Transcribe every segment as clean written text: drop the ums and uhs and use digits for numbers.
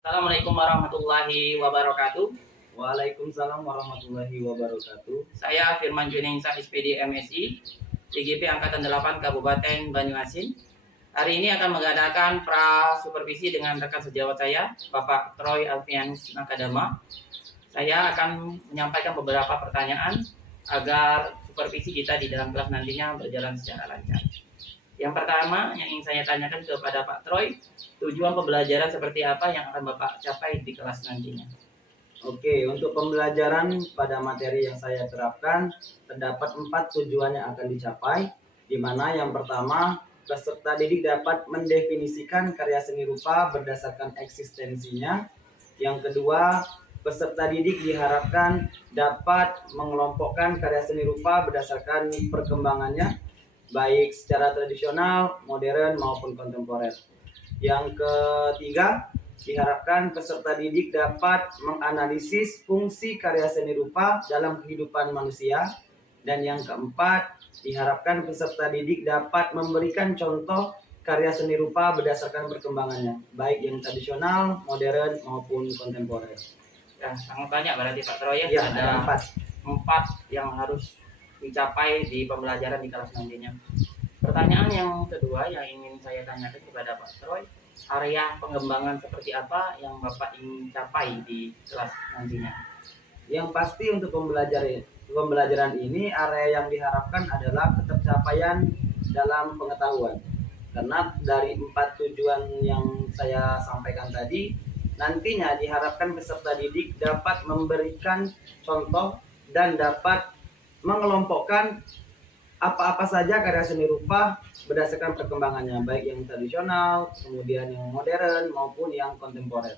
Assalamualaikum warahmatullahi wabarakatuh. Waalaikumsalam warahmatullahi wabarakatuh. Saya Firman Juningsah SPD MSI, CGP Angkatan 8 Kabupaten Banyuasin. Hari ini akan mengadakan pra supervisi dengan rekan sejawat saya, Bapak Troy Alfianus Nakadama. Saya akan menyampaikan beberapa pertanyaan agar supervisi kita di dalam kelas nantinya berjalan secara lancar. Yang pertama yang ingin saya tanyakan kepada Pak Troy, tujuan pembelajaran seperti apa yang akan Bapak capai di kelas nantinya? Oke, untuk pembelajaran pada materi yang saya terapkan, terdapat 4 tujuan yang akan dicapai, di mana yang pertama, peserta didik dapat mendefinisikan karya seni rupa berdasarkan eksistensinya. Yang kedua, peserta didik diharapkan dapat mengelompokkan karya seni rupa berdasarkan perkembangannya, baik secara tradisional, modern, maupun kontemporer. Yang ketiga, diharapkan peserta didik dapat menganalisis fungsi karya seni rupa dalam kehidupan manusia. Dan yang keempat, diharapkan peserta didik dapat memberikan contoh karya seni rupa berdasarkan perkembangannya, baik yang tradisional, modern, maupun kontemporer. Ya, sangat banyak berarti Pak Troy ya. Ya, ada ada 4 yang harus dicapai di pembelajaran di kelas nantinya. Pertanyaan yang kedua yang ingin saya tanyakan kepada Pak Troy, area pengembangan seperti apa yang Bapak ingin capai di kelas nantinya? Yang pasti untuk pembelajaran ini, area yang diharapkan adalah ketercapaian dalam pengetahuan. Karena dari 4 tujuan yang saya sampaikan tadi, nantinya diharapkan peserta didik dapat memberikan contoh dan dapat mengelompokkan apa-apa saja karya seni rupa berdasarkan perkembangannya, baik yang tradisional, kemudian yang modern, maupun yang kontemporer.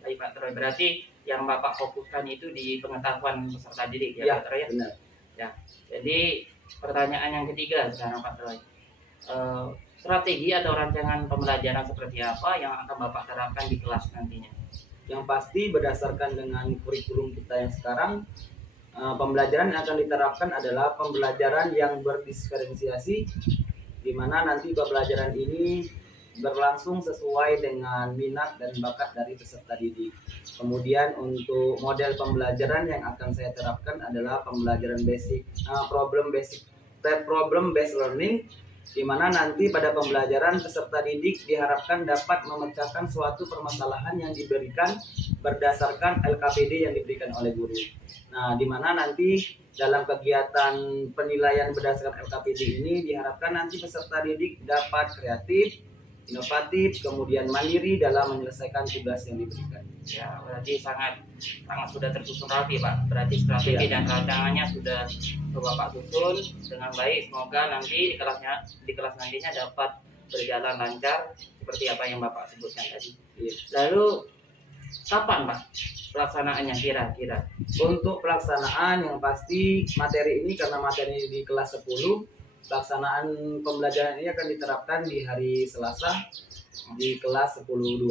Baik Pak Troy, berarti yang Bapak fokuskan itu di pengetahuan peserta didik ya, Pak Troy ya? Benar. Ya, jadi pertanyaan yang ketiga sekarang Pak Troy, strategi atau rancangan pembelajaran seperti apa yang akan Bapak terapkan di kelas nantinya? Yang pasti berdasarkan dengan kurikulum kita yang sekarang, pembelajaran yang akan diterapkan adalah pembelajaran yang berdiferensiasi, di mana nanti pembelajaran ini berlangsung sesuai dengan minat dan bakat dari peserta didik. Kemudian untuk model pembelajaran yang akan saya terapkan adalah pembelajaran problem based learning, di mana nanti pada pembelajaran peserta didik diharapkan dapat memecahkan suatu permasalahan yang diberikan berdasarkan LKPD yang diberikan oleh guru. Nah, di mana nanti dalam kegiatan penilaian berdasarkan LKPD ini diharapkan nanti peserta didik dapat kreatif, inovatif, kemudian mandiri dalam menyelesaikan tugas yang diberikan. Ya, berarti sangat sudah tersusun rapi Pak. Berarti strategi dan rancangannya sudah Bapak susun dengan baik. Semoga nanti di kelas nantinya dapat berjalan lancar seperti apa yang Bapak sebutkan tadi. Lalu kapan Pak pelaksanaannya kira-kira? Untuk pelaksanaan yang pasti materi ini, karena materi ini di kelas 10, pelaksanaan pembelajaran ini akan diterapkan di hari Selasa di kelas 10.2.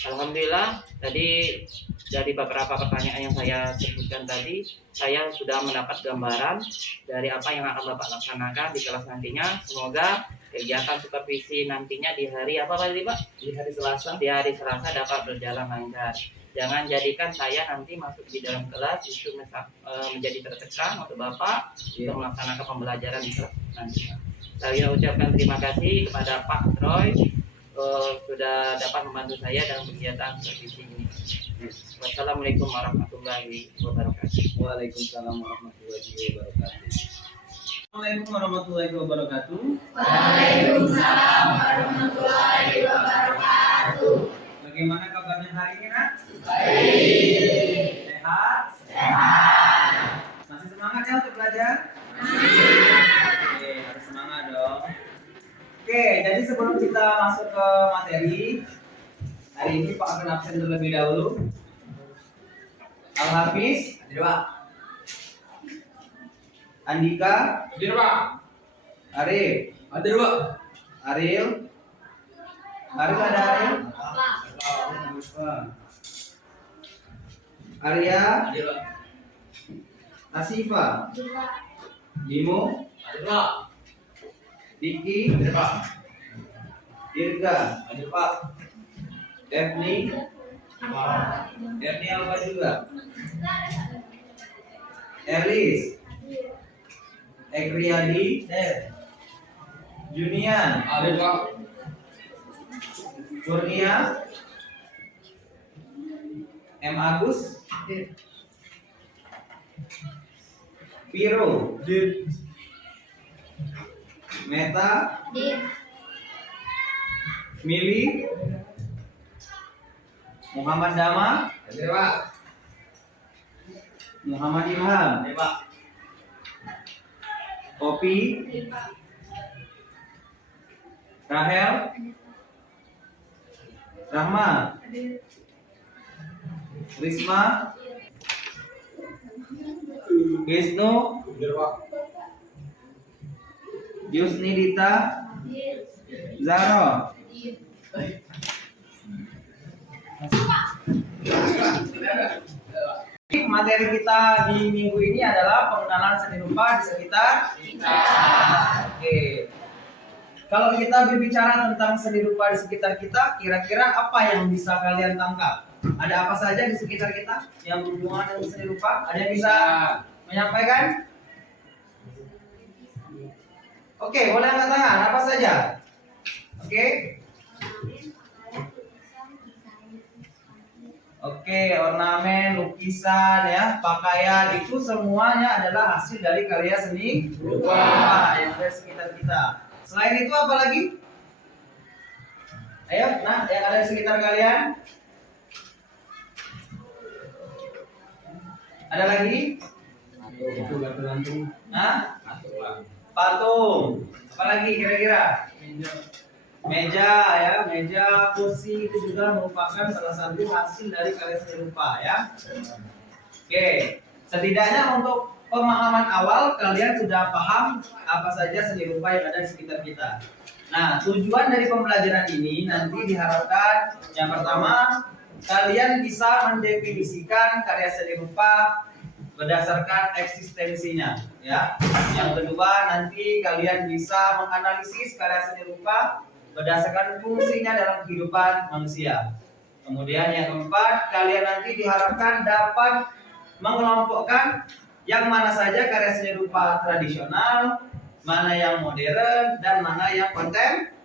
Alhamdulillah, tadi dari beberapa pertanyaan yang saya sebutkan tadi, saya sudah mendapat gambaran dari apa yang akan Bapak laksanakan di kelas nantinya. Semoga kegiatan supervisi nantinya di hari apa tadi Pak? Di hari Selasa. Di hari Selasa dapat berjalan lancar. Jangan jadikan saya nanti masuk di dalam kelas itu menjadi tertekan untuk Bapak untuk melaksanakan pembelajaran di kelas nantinya. Saya ucapkan terima kasih kepada Pak Troy sudah dapat membantu saya dalam kegiatan supervisi ini. Wassalamualaikum warahmatullahi wabarakatuh. Waalaikumsalam warahmatullahi wabarakatuh. Assalamualaikum warahmatullahi wabarakatuh. Waalaikumsalam warahmatullahi wabarakatuh. Bagaimana kabarnya hari ini, Nak? Baik. Sehat? Sehat. Masih semangat ya untuk belajar? Oke, harus semangat dong. Oke, jadi sebelum kita masuk ke materi, hari ini Pak akan absen terlebih dahulu. Al-Hafiz, hadir Pak. Andika, Hadir Pak. Arif, Hadir Pak. Ariel, ada Ariel? Arya, Hadir Pak. Asifa, Bimo, Hadir Pak. Diki, Hadir Pak. Dirga, Hadir Pak. Efni Alfa juga. Elis Ekriyadi Junian Ada 2. Kurnia M. Agus Piro Meta Mili Muhammad Dama Ada 2. Muhammad Ilham Kopi Rahel Rahma Risma Wisnu Yusnidita Zaro. Materi kita di minggu ini adalah pengenalan seni rupa di sekitar kita. Oke. Kalau kita berbicara tentang seni rupa di sekitar kita, kira-kira apa yang bisa kalian tangkap? Ada apa saja di sekitar kita yang berhubungan dengan seni rupa? Ada yang bisa menyampaikan? Oke, boleh angkat tangan. Apa saja? Oke. Oke, ornamen, lukisan, ya, pakaian itu semuanya adalah hasil dari karya seni rupa yang ada di sekitar kita. Selain itu apa lagi? Ayo, nah, yang ada di sekitar kalian. Ada lagi? Itu gantung. Hah? Patung. Apa lagi kira-kira? Meja, ya, meja, kursi itu juga merupakan salah satu hasil dari karya seni rupa, ya. Oke, setidaknya untuk pemahaman awal kalian sudah paham apa saja seni rupa yang ada di sekitar kita. Nah, tujuan dari pembelajaran ini nanti diharapkan yang pertama kalian bisa mendefinisikan karya seni rupa berdasarkan eksistensinya, ya. Yang kedua nanti kalian bisa menganalisis karya seni rupa berdasarkan fungsinya dalam kehidupan manusia. Kemudian yang keempat, kalian nanti diharapkan dapat mengelompokkan yang mana saja karya seni rupa tradisional, mana yang modern, dan mana yang kontemporer.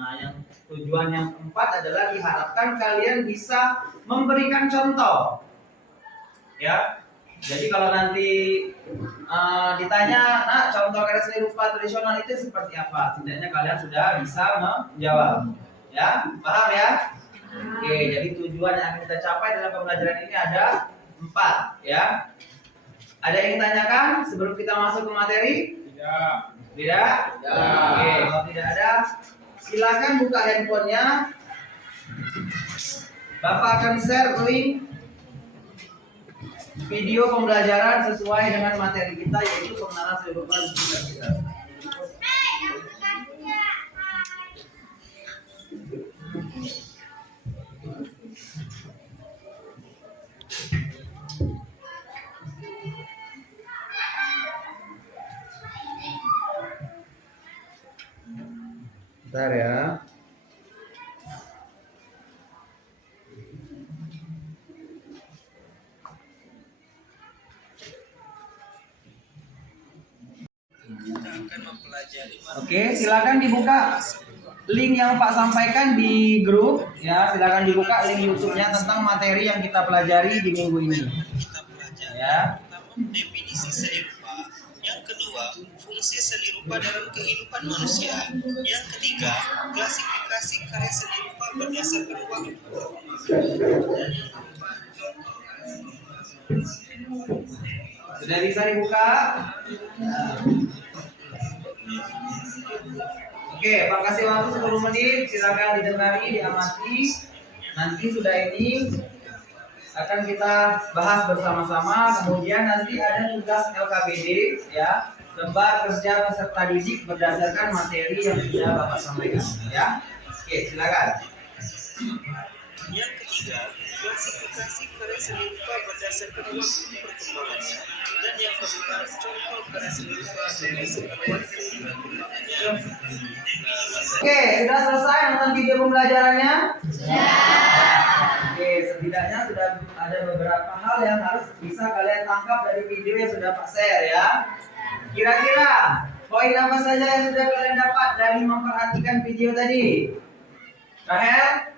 Nah, yang tujuan yang keempat adalah diharapkan kalian bisa memberikan contoh. Ya. Jadi kalau nanti ditanya, nah, contoh karya seni rupa tradisional itu seperti apa? Setidaknya kalian sudah bisa menjawab. Ya, paham ya? Oke, jadi tujuan yang akan kita capai dalam pembelajaran ini ada 4, ya. Ada yang ingin tanyakan sebelum kita masuk ke materi? Tidak. Tidak? Oke, kalau tidak ada, silakan buka handphonenya. Bapak akan share link video pembelajaran sesuai dengan materi kita, yaitu pengenalan seni rupa di sekitar kita. Bentar ya. Oke, silakan dibuka link yang Pak sampaikan di grup, ya. Silakan dibuka link YouTube-nya tentang materi yang kita pelajari di minggu ini. Ya. Definisi seni rupa. Yang kedua, fungsi seni rupa dalam kehidupan manusia. Yang ketiga, klasifikasi karya seni rupa berdasarkan waktu. Sudah bisa dibuka? Nah. Oke, Pak kasih waktu 10 menit, silakan didengari, diamati. Nanti sudah ini akan kita bahas bersama-sama. Kemudian nanti ada tugas LKPD, ya, lembar kerja peserta didik berdasarkan materi yang sudah Bapak sampaikan, ya. Oke, silakan. Yang ketiga, klasifikasi karya seni rupa berdasarkan waktu perkembangannya. Dan yang keempat, contoh karya seni rupa berdasarkan waktu perkembangannya. Oke, sudah selesai nonton video pembelajarannya? Oke, setidaknya sudah ada beberapa hal yang harus bisa kalian tangkap dari video yang sudah Pak share ya. Kira-kira poin apa saja yang sudah kalian dapat dari memperhatikan video tadi? Rahel?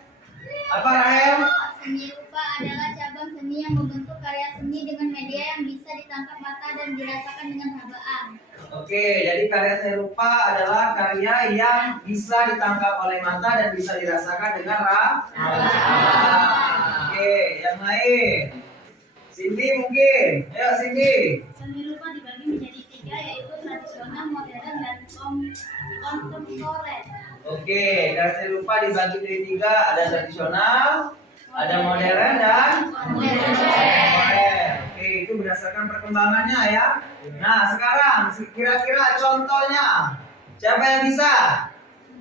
Apa Rahel? Seni rupa adalah cabang seni yang membentuk karya seni dengan media yang bisa ditangkap mata dan dirasakan dengan rabaan. Oke, jadi karya seni rupa adalah karya yang bisa ditangkap oleh mata dan bisa dirasakan dengan rabaan. Oke, yang lain. Cindy mungkin. Ayo Cindy. Seni rupa dibagi menjadi 3, yaitu tradisional, modern, dan kontemporer. Oke, karya seni rupa dibagi menjadi 3, ada tradisional, ada modern dan kontemporer. Oke, itu berdasarkan perkembangannya ya. Nah, sekarang kira-kira contohnya siapa yang bisa?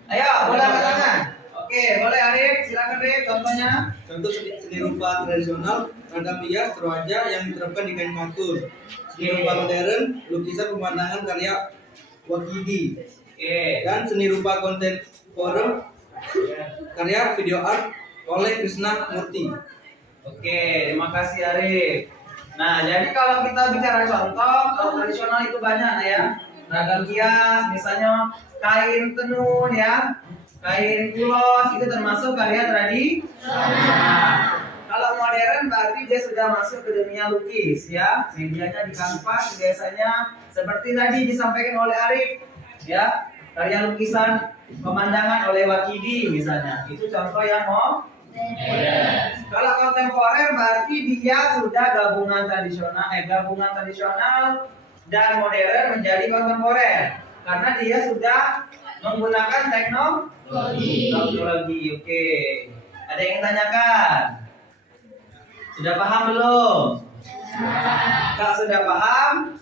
Ayo, boleh angkat tangan. Oke, boleh Arif, silakan Arif contohnya. Contoh seni rupa tradisional, ragam hias, terwaja yang diterapkan di kain katun. Seni rupa modern, lukisan pemandangan karya Wakidi. Oke. Dan seni rupa kontemporer, karya video art oleh Krishna Murti. Oke, terima kasih Arif. Nah, jadi kalau kita bicara contoh, kalau tradisional itu banyak ya. Ragam hias, misalnya kain tenun ya, kain ulos itu termasuk karya tradisional. Kalau modern berarti dia sudah masuk ke dunia lukis ya. Medianya di kanvas biasanya seperti tadi disampaikan oleh Arif ya. Karya lukisan pemandangan oleh Wakidi misalnya. Itu contoh yang Kalau kontemporer berarti dia sudah gabungan tradisional dan modern menjadi kontemporer karena dia sudah menggunakan teknologi. Oke. Ada yang tanyakan? Sudah paham belum? Kalau sudah paham,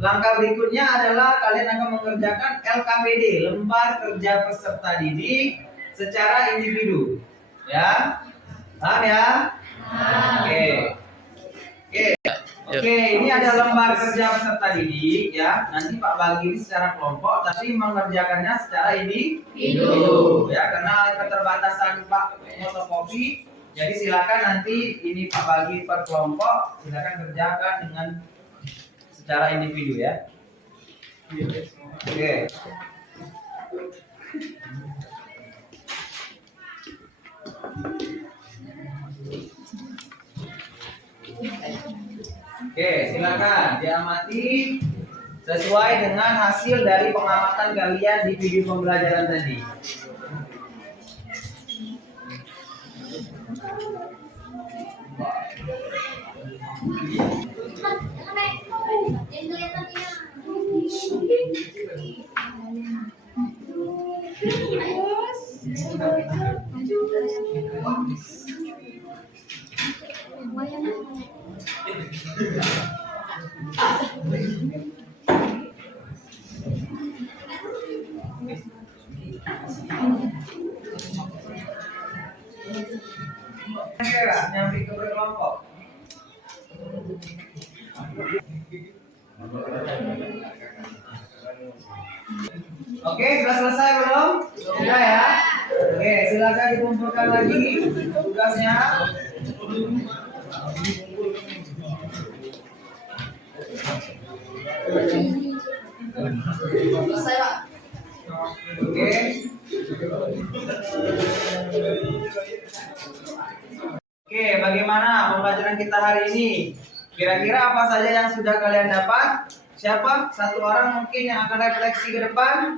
langkah berikutnya adalah kalian akan mengerjakan LKPD, lembar kerja peserta didik secara individu. Ya, paham ya? Oke, ini ada lembar kerja peserta didik ya. Nanti Pak bagi secara kelompok, tapi mengerjakannya secara individu ya, karena keterbatasan Pak fotokopi. Jadi silakan nanti ini Pak bagi per kelompok, silakan kerjakan dengan secara individu ya. Oke. Oke, silakan diamati sesuai dengan hasil dari pengamatan kalian di video pembelajaran tadi. Nyampe ke berkelompok. Oke, sudah selesai belum? Sudah ya. Oke, silakan dikumpulkan lagi tugasnya. Selesai, Pak. Oke. Oke, bagaimana pembelajaran kita hari ini? Kira-kira apa saja yang sudah kalian dapat? Siapa? Satu orang mungkin yang akan refleksi ke depan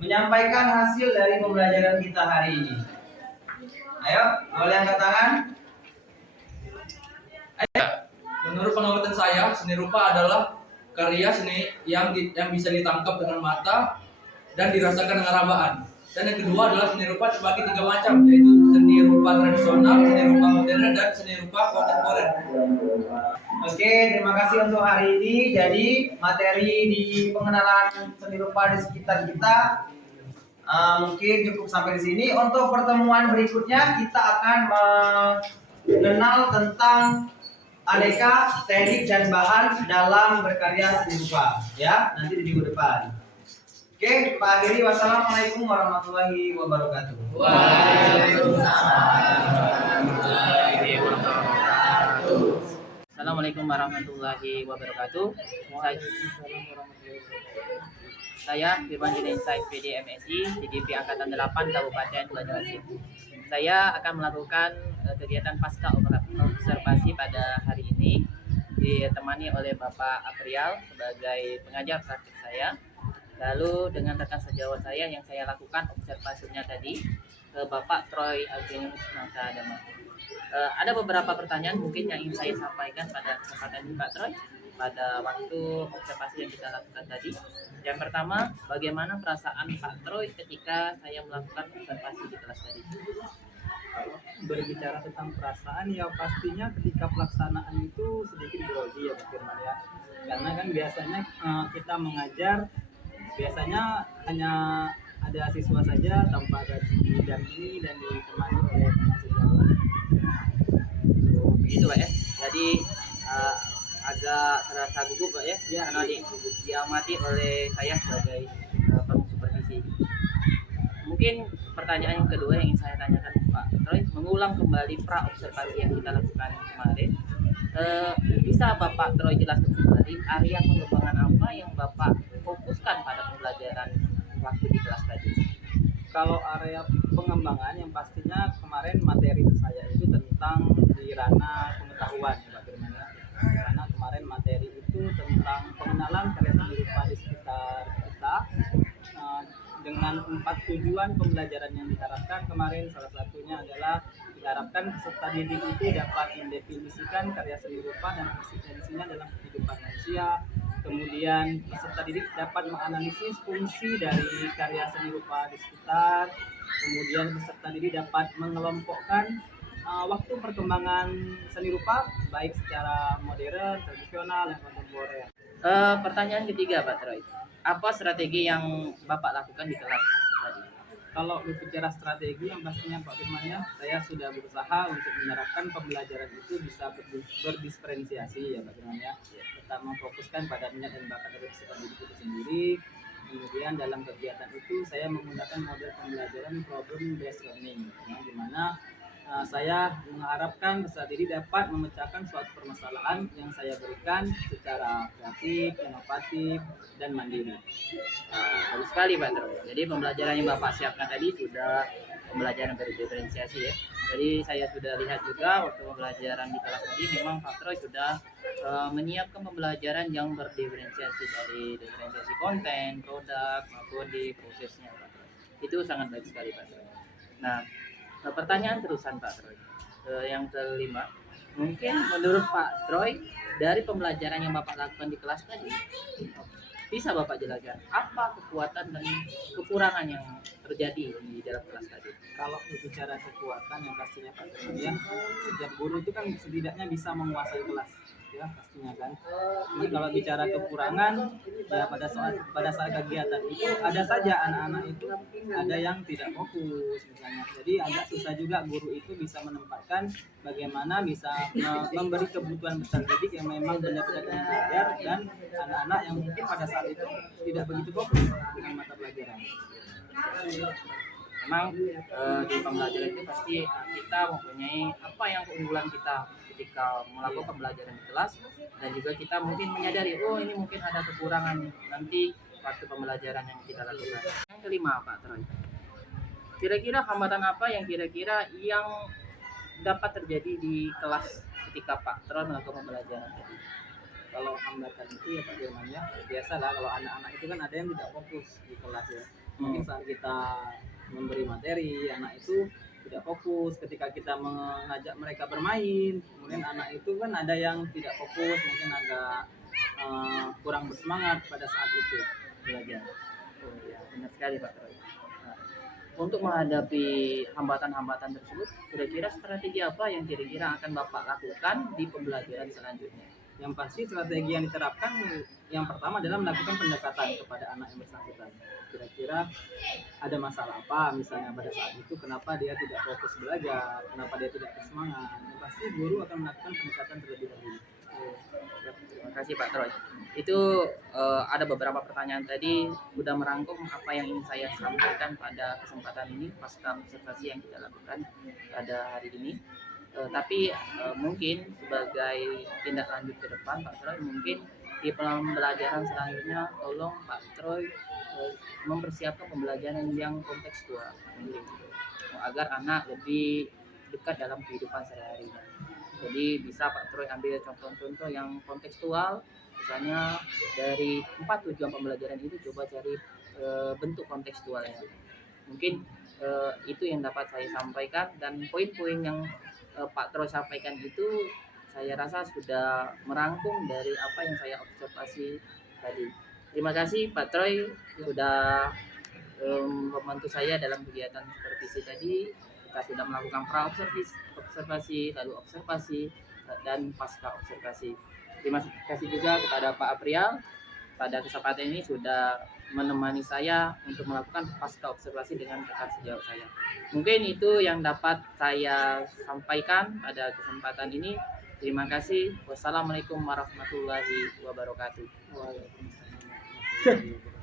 menyampaikan hasil dari pembelajaran kita hari ini. Ayo, boleh angkat tangan? Ayo. Menurut pengamatan saya, seni rupa adalah karya seni yang bisa ditangkap dengan mata dan dirasakan dengan rabaan. Dan yang kedua adalah seni rupa terbagi 3 macam, yaitu seni rupa tradisional, seni rupa modern, dan seni rupa kontemporer. Oke, terima kasih untuk hari ini. Jadi materi di pengenalan seni rupa di sekitar kita mungkin cukup sampai di sini. Untuk pertemuan berikutnya kita akan mengenal tentang aneka teknik dan bahan dalam berkarya seni rupa, ya, nanti di minggu depan. Oke, Pak akhiri. Wassalamualaikum warahmatullahi wabarakatuh. Assalamualaikum warahmatullahi wabarakatuh. Saya Firman Junainsa SPD MSI DGP Angkatan 8 Kabupaten Banyuasin. Saya akan melakukan kegiatan pasca observasi pada hari ini ditemani oleh Bapak Aprial sebagai pengajar praktik saya. Lalu dengan rekan sejawat saya yang saya lakukan observasinya tadi Bapak Troy Alvinus Nakadama. Ada beberapa pertanyaan mungkin yang ingin saya sampaikan pada kesempatan ini Pak Troy pada waktu observasi yang kita lakukan tadi. Yang pertama, bagaimana perasaan Pak Troy ketika saya melakukan observasi di kelas tadi? Kalau berbicara tentang perasaan, ya pastinya ketika pelaksanaan itu sedikit grogi ya Pak Firman ya. Karena kan biasanya kita mengajar biasanya hanya ada siswa saja tanpa ada didampingi dan ditemani oleh teman sejawat. Begitu Pak ya. Jadi agak terasa gugup Pak ya, karena diamati oleh saya sebagai penuh supervisi. Mungkin pertanyaan yang kedua yang ingin saya tanyakan Pak Troy, mengulang kembali pra observasi yang kita lakukan kemarin. Bisa Bapak Troy jelaskan kembali area pengembangan apa yang Bapak fokuskan pada pembelajaran waktu di kelas tadi? Kalau area pengembangan yang pastinya kemarin materi saya itu tentang di ranah pengetahuan Pak Firman ya. Karena kemarin materi itu tentang pengenalan karya seni rupa di sekitar kita dengan 4 tujuan pembelajaran yang diharapkan kemarin. Salah satunya adalah diharapkan peserta didik itu dapat mendefinisikan karya seni rupa dan eksistensinya dalam kehidupan manusia. Kemudian peserta didik dapat menganalisis fungsi dari karya seni rupa di sekitar. Kemudian peserta didik dapat mengelompokkan waktu perkembangan seni rupa baik secara modern, tradisional, dan kontemporer. Pertanyaan ketiga Pak Troy, apa strategi yang Bapak lakukan di kelas tadi? Kalau berbicara strategi yang pastinya Pak Firman ya, saya sudah berusaha untuk menerapkan pembelajaran itu bisa berdifferensiasi ya Pak Firman ya. Pertama fokuskan pada minat dan bakat dari peserta didik itu sendiri. Kemudian dalam kegiatan itu saya menggunakan model pembelajaran problem based learning, di mana saya mengharapkan peserta didik dapat memecahkan suatu permasalahan yang saya berikan secara kreatif, inovatif, dan mandiri. Bagus sekali Pak Troy. Jadi pembelajaran yang Bapak siapkan tadi sudah pembelajaran berdiferensiasi ya. Jadi saya sudah lihat juga waktu pembelajaran di kelas tadi memang Pak Troy sudah menyiapkan pembelajaran yang berdiferensiasi dari diferensiasi konten, produk maupun di prosesnya Pak Troy. Itu sangat baik sekali Pak Troy. Nah, pertanyaan terusan Pak Troy. Yang kelima, mungkin menurut Pak Troy dari pembelajaran yang Bapak lakukan di kelas tadi, bisa Bapak jelaskan apa kekuatan dan kekurangan yang terjadi di dalam kelas tadi? Kalau berbicara kekuatan yang pastinya Pak Firman ya, setiap guru itu kan setidaknya bisa menguasai kelas ya pastinya kan. Jadi kalau bicara kekurangan ya pada saat kegiatan itu ada saja anak-anak itu ada yang tidak fokus misalnya. Jadi agak susah juga guru itu bisa menempatkan bagaimana bisa memberi kebutuhan peserta didik yang memang benar-benar belajar dan anak-anak yang mungkin pada saat itu tidak begitu fokus dengan mata pelajaran. Memang di pembelajaran itu pasti kita mempunyai apa yang keunggulan kita ketika melakukan pembelajaran di kelas, dan juga kita mungkin menyadari oh ini mungkin ada kekurangan nanti waktu pembelajaran yang kita lakukan. Yang kelima Pak Troy, kira-kira hambatan apa yang kira-kira yang dapat terjadi di kelas ketika Pak Troy melakukan pembelajaran tadi? Kalau hambatan itu ya Pak Firman ya, biasalah kalau anak-anak itu kan ada yang tidak fokus di kelas ya. Mungkin saat kita memberi materi, anak itu tidak fokus ketika kita mengajak mereka bermain. Kemudian anak itu kan ada yang tidak fokus, mungkin agak kurang bersemangat pada saat itu belajar. Oh ya, benar sekali Pak Troy. Nah, untuk menghadapi hambatan-hambatan tersebut, kira-kira strategi apa yang kira-kira akan Bapak lakukan di pembelajaran selanjutnya? Yang pasti strategi yang diterapkan yang pertama adalah melakukan pendekatan kepada anak yang bersangkutan. Kira-kira ada masalah apa misalnya pada saat itu, kenapa dia tidak fokus belajar, kenapa dia tidak bersemangat. Yang pasti guru akan melakukan pendekatan terlebih dahulu. Ya, terima kasih Pak Troy. Itu ada beberapa pertanyaan tadi sudah merangkum apa yang ingin saya sampaikan pada kesempatan ini pasca observasi yang kita lakukan pada hari ini. Tapi mungkin sebagai tindak lanjut ke depan Pak Troy, mungkin di pembelajaran selanjutnya tolong Pak Troy mempersiapkan pembelajaran yang kontekstual mungkin, agar anak lebih dekat dalam kehidupan sehari-harinya. Jadi bisa Pak Troy ambil contoh-contoh yang kontekstual, misalnya dari 4 tujuan pembelajaran itu coba cari bentuk kontekstualnya. Mungkin itu yang dapat saya sampaikan, dan poin-poin yang Pak Troy sampaikan itu saya rasa sudah merangkum dari apa yang saya observasi tadi. Terima kasih Pak Troy sudah membantu saya dalam kegiatan supervisi tadi. Kita sudah melakukan observasi, lalu observasi, dan pasca observasi. Terima kasih juga kepada Pak Aprial pada kesempatan ini sudah menemani saya untuk melakukan pasca observasi dengan rekan sejawat saya. Mungkin itu yang dapat saya sampaikan pada kesempatan ini. Terima kasih. Wassalamualaikum warahmatullahi wabarakatuh. Waalaikumsalam warahmatullahi wabarakatuh.